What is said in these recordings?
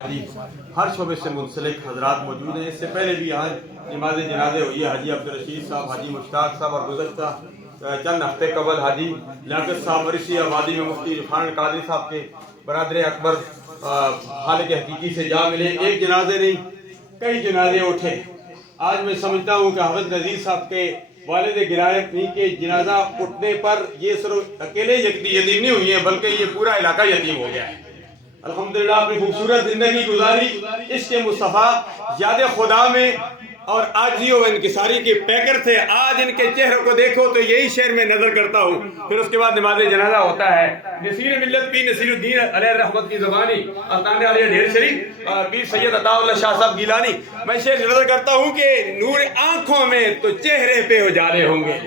ہر شعبے سے منسلک حضرات موجود ہیں۔ اس سے پہلے بھی آج نماز جنازے ہوئی ہے حاجی عبدالرشید صاحب، حاجی مشتاق صاحب، اور گزشتہ چند ہفتے قبل حاجی لیاقت صاحب مرثی آبادی میں مفتی عرفان قادری صاحب کے برادر اکبر خالق حقیقی سے جا ملے۔ ایک جنازے نہیں کئی جنازے اٹھے۔ آج میں سمجھتا ہوں کہ حافظ نذیر صاحب کے والد گرامی کے جنازہ اٹھنے پر یہ صرف اکیلے یتیم نہیں ہوئی ہیں بلکہ یہ پورا علاقہ یتیم ہو گیا ہے۔ الحمدللہ اپنی خوبصورت زندگی گزاری عشق مصطفیٰ یاد خدا میں اور عاجزی و انکساری کے پیکر تھے۔ آج ان کے چہروں کو دیکھو تو یہی شعر میں نظر کرتا ہوں۔ پھر اس کے بعد نماز جنازہ ہوتا ہے۔ نصیر ملت پیر نصیر الدین علیہ رحمت کی زبانی، الطانی علیہ ڈھیر شریف، پیر سید عطا اللہ شاہ صاحب گیلانی، میں شعر نظر کرتا ہوں کہ نور آنکھوں میں تو چہرے پہ اجالے ہوں گے،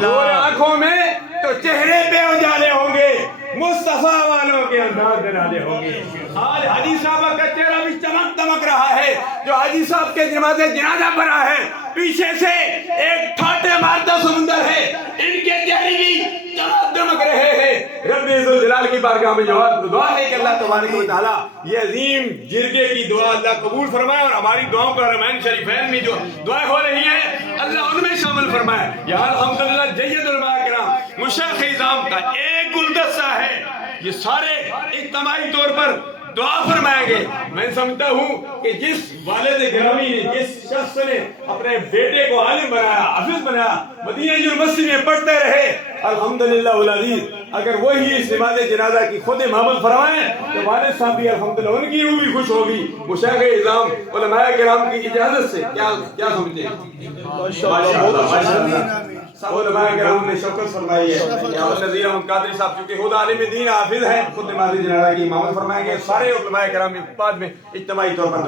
نور آنکھوں میں تو چہرے پہ اجالے ہوں گے، مصطفیٰ والوں کے انداز بنالے ہوں گے۔ آج حاجی صاحب کا چہرہ بھی چمک دمک رہا ہے۔ جو حاجی صاحب کے نماز جنازہ پڑھا ہے، پیچھے سے ایک ٹھاٹے مارتا سمندر ہے، ان کے چہرے بھی چمک دمک رہے ہیں۔ رب ذوالجلال کی بارگاہ میں دعا ہے کہ اللہ تبارک و تعالیٰ یہ عظیم جرگے کی دعا اللہ قبول فرمائے، اور ہماری دعاؤں کو حرمین شریفین میں جو دعائیں ہو رہی ہیں اللہ ان میں شامل فرمائے۔ یا الحمدللہ جید علماء کرام مشایخ اعظام کا ایک گلدستہ ہے، یہ سارے اجتماعی طور پر دعا فرمائیں گے۔ میں سمجھتا ہوں کہ جس والد گرامی نے، جس شخص نے اپنے بیٹے کو عالم بنایا، حافظ بنایا، مدینہ یونیورسٹی میں پڑھتے رہے، الحمدللہ العزیز، اگر وہی اس نماز جنازہ کی خود امامت فرمائیں تو والد صاحب بھی الحمدللہ ان کی روح بھی خوش ہوگی۔ مشایخ اعظام علماء کرام کی اجازت سے کیا سمجھتے ہیں؟ علماء کرام نے شوکت فرمائی ہے۔ حافظ نذیر احمد قادری صاحب چونکہ خود عالم دین حافظ ہیں، خود نماز جنازہ کی امامت فرمائیں گے۔ سارے علماء کرام بعد میں اجتماعی طور پر